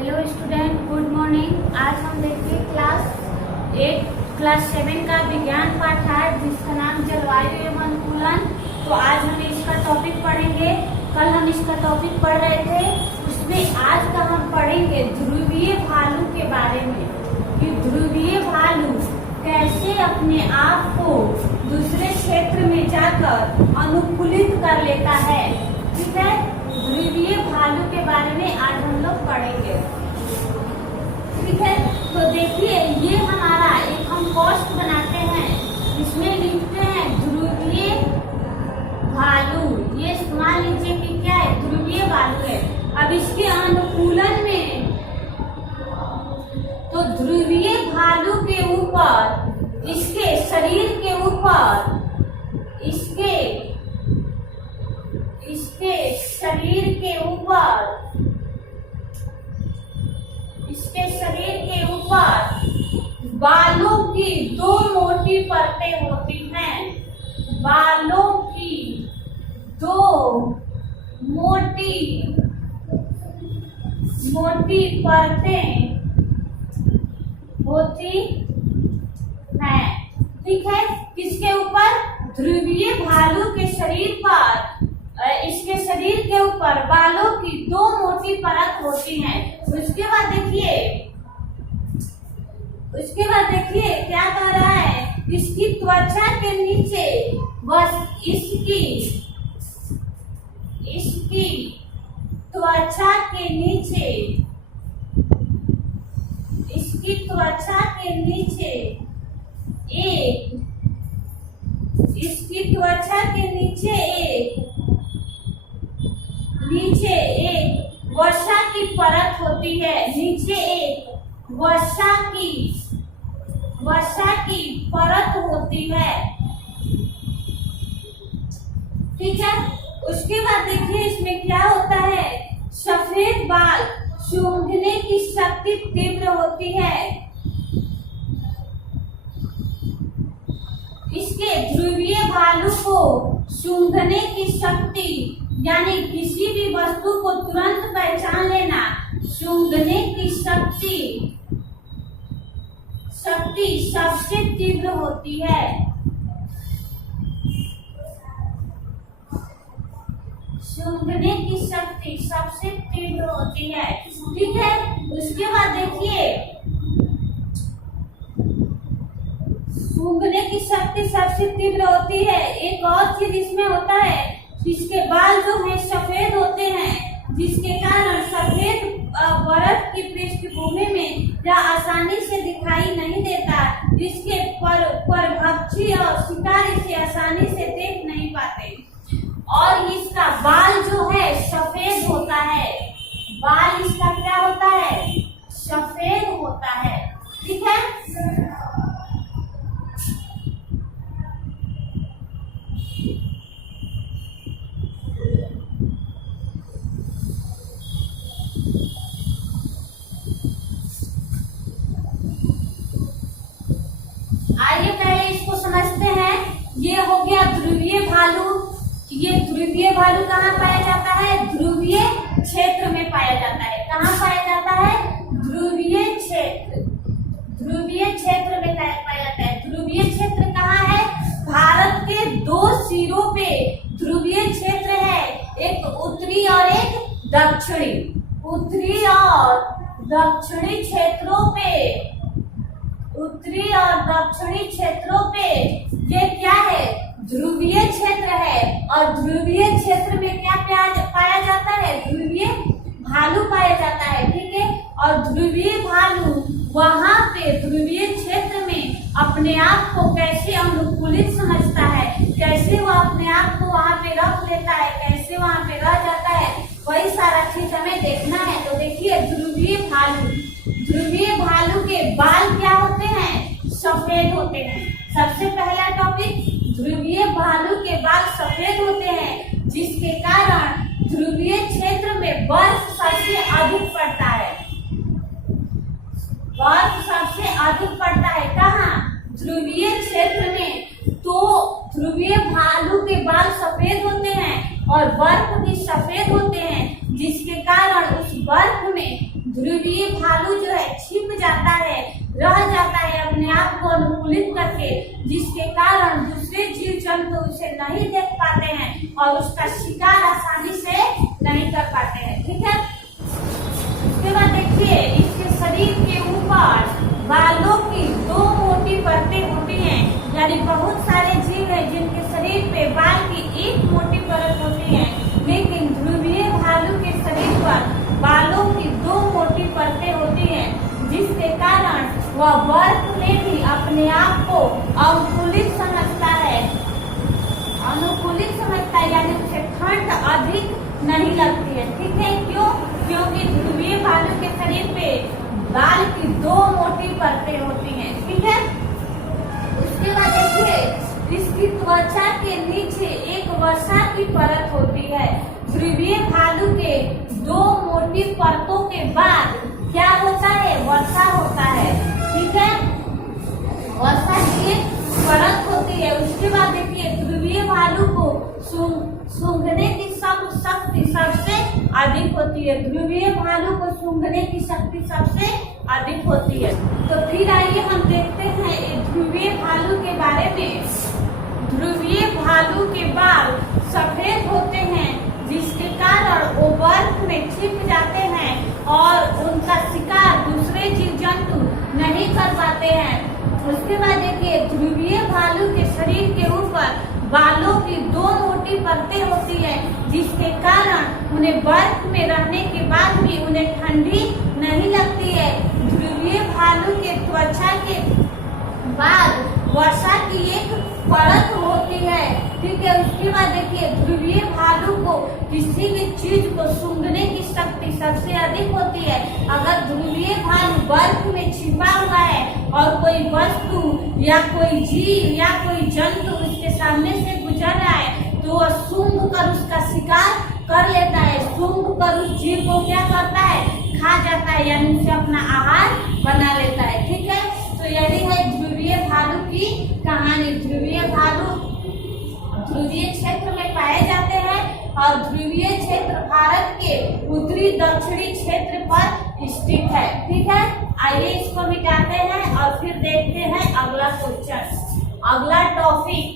Hello student, good morning. आज हम देखिए क्लास 7 का विज्ञान पाठ है जिसका नाम जलवायु एवं अनुकूलन। तो आज हम इसका टॉपिक पढ़ेंगे। कल हम इसका टॉपिक पढ़ रहे थे, उसमें आज का हम पढ़ेंगे ध्रुवीय भालू के बारे में कि ध्रुवीय भालू कैसे अपने आप को दूसरे क्षेत्र में जाकर अनुकूलित कर लेता है। ठीक है, ध्रुवीय भालू के बारे में आज हम लोग पढ़ेंगे। ठीक है, तो देखिए ये हमारा एक हम पोस्ट बनाते हैं, इसमें लिखते हैं ध्रुवीय भालू। ये मान लीजिए कि क्या है, ध्रुवीय भालू है। अब इसके अनुकूलन में तो ध्रुवीय भालू के ऊपर, इसके शरीर के ऊपर, इसके शरीर के ऊपर बालों की दो मोटी परतें होती हैं। बालों की दो मोटी परतें होती हैं। ठीक है, किसके ऊपर? ध्रुवीय भालू के शरीर पर, इसके शरीर के ऊपर बालों की दो मोटी परत होती हैं। उसके बाद देखिए क्या कह रहा है, इसकी त्वचा के नीचे बस इसकी त्वचा के नीचे एक वसा की परत होती है। नीचे एक वसा की परत होती है। ठीक है, उसके बाद देखिए इसमें क्या होता है, सफेद बाल सूंघने की शक्ति तीव्र होती है। इसके ध्रुवीय भालू को सूंघने की शक्ति, यानी किसी भी वस्तु को तुरंत पहचान लेना, सूंघने की शक्ति सबसे तीव्र होती है। सूंघने की शक्ति सबसे तीव्र होती है। ठीक है, उसके बाद देखिए सूंघने की शक्ति सबसे तीव्र होती है। एक और चीज इसमें होता है, इसके बाल जो है सफेद होते हैं, जिसके कारण सफेद बर्फ की पृष्ठभूमि में या आसानी से दिखाई नहीं देता। इसके परभक्षी और शिकार इसे आसानी से देख नहीं पाते। और इसका बाल जो है सफेद होता है। बाल इसका क्या होता है? सफेद होता है। ठीक है, आइए पहले इसको समझते हैं। ये हो गया ध्रुवीय भालू। ये ध्रुवीय भालू कहाँ पाया जाता है? ध्रुवीय क्षेत्र में पाया जाता है। कहाँ पाया जाता है? ध्रुवीय क्षेत्र में पाया जाता है। ध्रुवीय क्षेत्र कहाँ है? भारत के दो सिरों पे ध्रुवीय क्षेत्र है, एक उत्तरी और एक दक्षिणी। उत्तरी और दक्षिणी क्षेत्रों पे ये क्या है? ध्रुवीय क्षेत्र है। और ध्रुवीय क्षेत्र में क्या पाया जाता है? ध्रुवीय भालू पाया जाता है। ठीक है, और ध्रुवीय भालू वहाँ पे ध्रुवीय क्षेत्र में अपने आप को कैसे अनुकूलित समझता है, कैसे वो अपने आप को वहाँ पे रख लेता है, कैसे वहाँ पे रह जाता है, वही सारा चीज हमें देखना है। तो देखिए ध्रुवीय भालू के बाल क्या होते हैं? सफेद होते हैं। सबसे पहला टॉपिक, ध्रुवीय भालू के बाल सफेद होते हैं, जिसके कारण ध्रुवीय क्षेत्र में बर्फ सबसे अधिक पड़ता है। कहाँ? ध्रुवीय क्षेत्र में। तो ध्रुवीय भालू के बाल सफेद होते हैं और बर्फ भी सफेद होते हैं, जिसके कारण उस बर्फ में ध्रुवीय भालू जो है छिप जाता है, रह जाता है अपने आप को अनुकूलित करके, जिसके कारण दूसरे जीव जंतु उसे नहीं देख पाते हैं और उसका शिकार आसानी से नहीं कर पाते हैं। ठीक है, उसके बाद देखिए इसके शरीर के ऊपर बालों की 2 मोटी परतें होती हैं, यानी बहुत सारे जीव हैं जिनके शरीर पे बाल की एक मोटी परत होती है, लेकिन ध्रुवीय भालू के शरीर पर बालों की 2 मोटी परतें होती हैं, जिसके कारण वह बर्फ में भी अपने आप को अनुकूलित समझता है, यानी उसे ठंड अधिक नहीं लगती है। ठीक है, क्यों? क्योंकि ध्रुवीय भालू के शरीर पे बाल की 2 मोटी परतें होती हैं। ठीक है, उसके बाद देखिए इसकी त्वचा के नीचे एक वसा की परत होती है। ध्रुवीय भालू के 2 मोटी परतों के बाद क्या होता है? वसा होता है। ठीक है, वसा की एक परत होती है। उसके बाद देखिए ध्रुवीय भालू को सूंघने की शक्ति सबसे अधिक होती है। ध्रुवीय भालू को सूंघने की शक्ति सबसे अधिक होती है। तो फिर आइए हम देखते हैं ध्रुवीय भालू के बारे में। ध्रुवीय भालू के बाल सफेद होते हैं, जिसके कारण वो बर्फ में छिप जाते हैं और उनका शिकार दूसरे जीव जंतु नहीं कर पाते हैं। उसके बाद देखिए ध्रुवीय भालू के शरीर के ऊपर बालों की 2 मोटी परतें होती है, जिसके कारण उन्हें बर्फ में रहने के बाद भी उन्हें ठंडी नहीं लगती है। ध्रुवीय भालू के त्वचा के बाद वर्षा की एक परत होती है। ठीक है, उसके बाद देखिए ध्रुवीय भालू को किसी भी चीज को सूंघने की शक्ति सबसे अधिक होती है। अगर ध्रुवीय भालू बर्फ में छिपा हुआ है और कोई वस्तु या कोई जीव या कोई जंतु उसके सामने से गुजर रहा है, तो वह सूंघ कर उसका शिकार कर लेता है। सूंघ कर उस जीव को क्या करता है? खा जाता है, यानी उसे अपना आहार बना लेता है। ठीक है, तो यही है ध्रुवीय भालू की कहानी। ध्रुवीय भालू ध्रुवीय क्षेत्र में पाए जाते हैं और ध्रुवीय क्षेत्र भारत के उत्तरी दक्षिणी क्षेत्र पर स्थित है। ठीक है, आइए इसको मिटाते हैं और फिर देखते हैं अगला क्वेश्चन, अगला टॉपिक।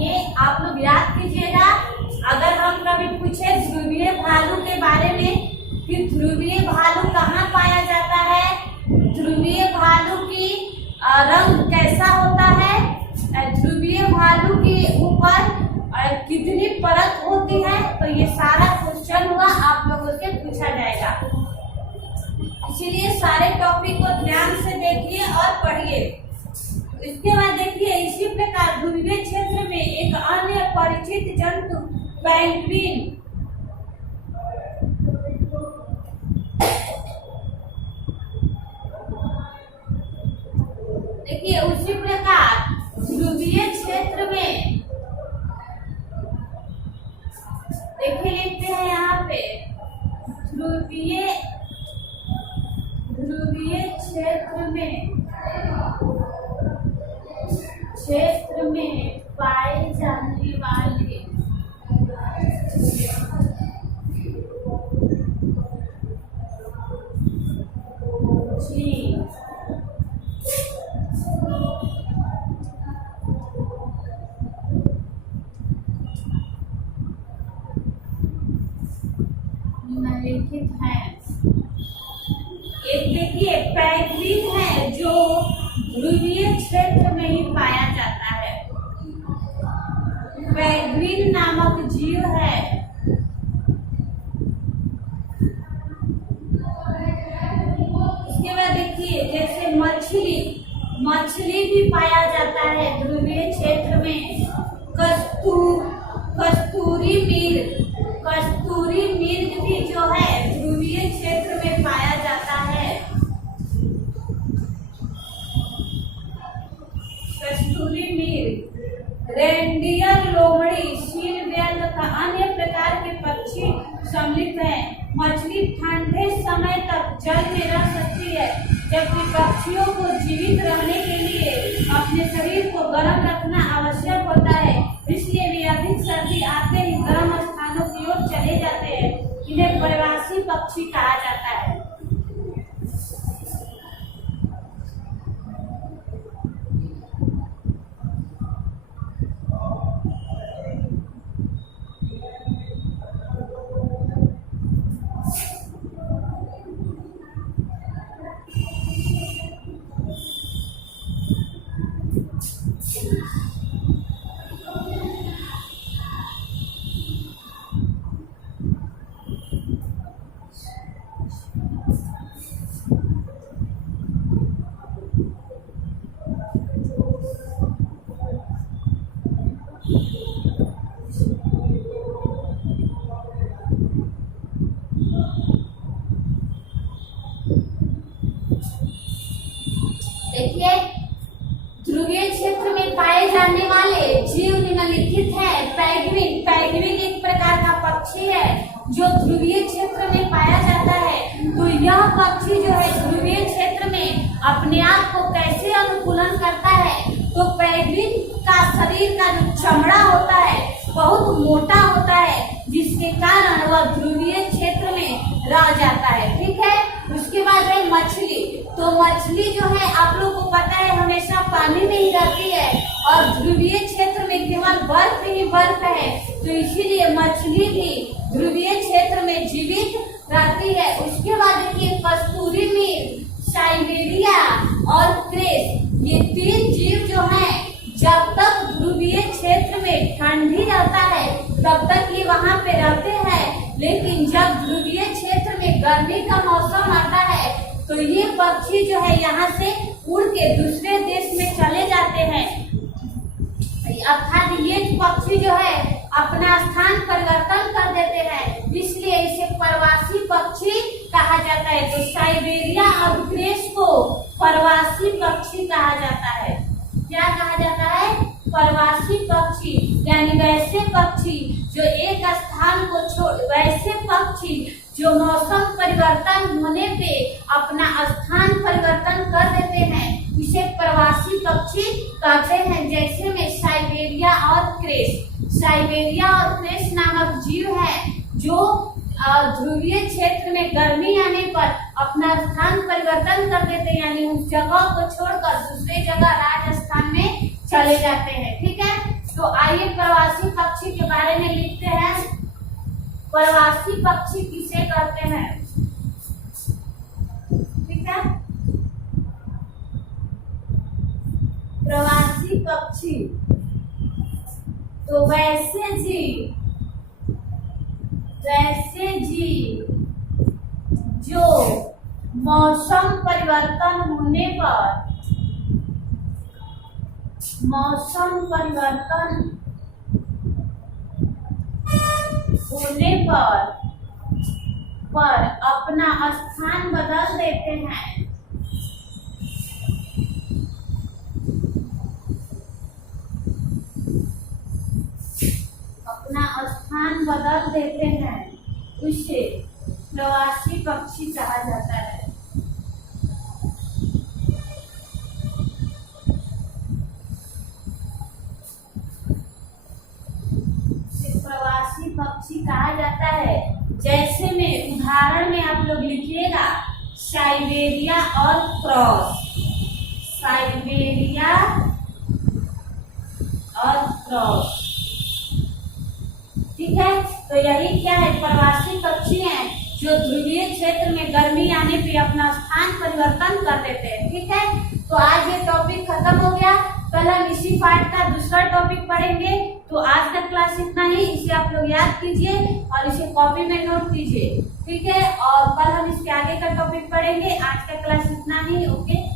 ये आप लोग याद कीजिएगा, अगर हम कभी पूछे ध्रुवीय भालू के बारे में कि ध्रुवीय भालू कहाँ पाया जाता है, ध्रुवीय भालू की रंग कैसा होता है, ध्रुवीय भालू के ऊपर कितनी परत होती है, तो ये सारा क्वेश्चन हुआ आप लोगों से पूछा जाएगा। इसीलिए सारे टॉपिक को ध्यान से देखिए और पढ़िए। इसके बाद देखिए इसी प्रकार ध्रुवीय क्षेत्र में एक अन्य परिचित जंतु पेंगुइन देखिए उसी प्रकार ध्रुवीय क्षेत्र में देखिए लिखते हैं यहाँ पे ध्रुवीय क्षेत्र में पाए जाने वाले जीव निम्नलिखित हैं। एक देखिए पेंगुइन है जो ध्रुवीय क्षेत्र में ही पाया जाता है। पेंगुइन नामक जीव है उसके बाद देखिए जैसे मछली भी पाया जाता है ध्रुवीय क्षेत्र में। कस्तूरी मिर्ग भी जो है ध्रुवीय क्षेत्र में पाया जाता है। कस्तूरी मिर्ग, रेंडियर, लोमड़ी, शीलबेल तथा अन्य प्रकार के पक्षी सम्मिलित हैं। मछली ठंडे समय तक जल में रह सकती है, जबकि पक्षियों को जीवित रहने के लिए अपने शरीर को गर्म रखना आवश्यक होता है। इसलिए वे अधिक सर्दी आते ही गर्म स्थानों की ओर चले जाते हैं। इन्हें प्रवासी पक्षी कहा जाता है। देखिए, ध्रुवीय क्षेत्र में पाए जाने वाले जीव निम्नलिखित हैं। पेंगुइन, पेंगुइन एक प्रकार का पक्षी है जो ध्रुवीय क्षेत्र में पाया जाता है। तो यह पक्षी जो है ध्रुवीय क्षेत्र में अपने आप को कैसे अनुकूलन करता है, तो पेंगुइन का शरीर का जो चमड़ा होता है बहुत मोटा होता है, जिसके कारण वह ध्रुवीय क्षेत्र में रह जाता है। ठीक है, उसके बाद है मछली। तो मछली जो है आप लोग को पता है हमेशा पानी में ही रहती है और ध्रुवीय क्षेत्र में केवल बर्फ ही बर्फ है, तो इसीलिए मछली भी ध्रुवीय क्षेत्र में जीवित रहती है। उसके बाद देखिए कस्तूरी मीर, साइबेरिया और क्रेस, ये तीन जीव जो हैं जब तक ध्रुवीय क्षेत्र में ठंडी रहता है तब तक ये वहाँ पे रहते हैं, लेकिन जब ध्रुवीय क्षेत्र में गर्मी का मौसम आता है तो ये पक्षी जो है यहाँ से उड़ के दूसरे देश में चले जाते हैं। अर्थात ये पक्षी जो है अपना स्थान परिवर्तन कर देते हैं, इसलिए इसे प्रवासी पक्षी कहा जाता है। तो साइबेरिया और क्रेस को प्रवासी पक्षी कहा जाता है। क्या कहा जाता है? प्रवासी पक्षी, यानी वैसे पक्षी जो एक स्थान को छोड़, वैसे पक्षी जो मौसम परिवर्तन होने पे अपना स्थान परिवर्तन कर देते हैं, इसे प्रवासी पक्षी कहते हैं। जैसे में साइबेरिया और क्रेस, साइबेरिया और क्रेस नामक जीव है जो ध्रुवीय क्षेत्र में गर्मी आने पर अपना स्थान परिवर्तन कर देते हैं, यानी उस जगह को छोड़कर दूसरे जगह राजस्थान में चले जाते हैं। ठीक है, तो आइए प्रवासी पक्षी के बारे में लिखते हैं। प्रवासी पक्षी किसे कहते हैं? ठीक है, प्रवासी पक्षी तो वैसे जीव जो मौसम परिवर्तन होने पर अपना स्थान बदल देते हैं। उसे प्रवासी पक्षी कहा जाता है। प्रवासी पक्षी कहा जाता है। जैसे में उदाहरण में आप लोग लिखिएगा साइबेरिया और क्रॉस, साइबेरिया और क्रॉस। ठीक है, तो यही क्या है? प्रवासी पक्षी हैं जो ध्रुवीय क्षेत्र में गर्मी आने पे अपना स्थान परिवर्तन कर देते हैं। ठीक है, तो आज ये टॉपिक खत्म हो गया। कल हम इसी पार्ट का दूसरा टॉपिक पढ़ेंगे। तो आज का क्लास इतना ही, इसे आप लोग याद कीजिए और इसे कॉपी में नोट कीजिए। ठीक है, और कल हम इसके आगे का टॉपिक पढ़ेंगे। आज का क्लास इतना ही। ओके।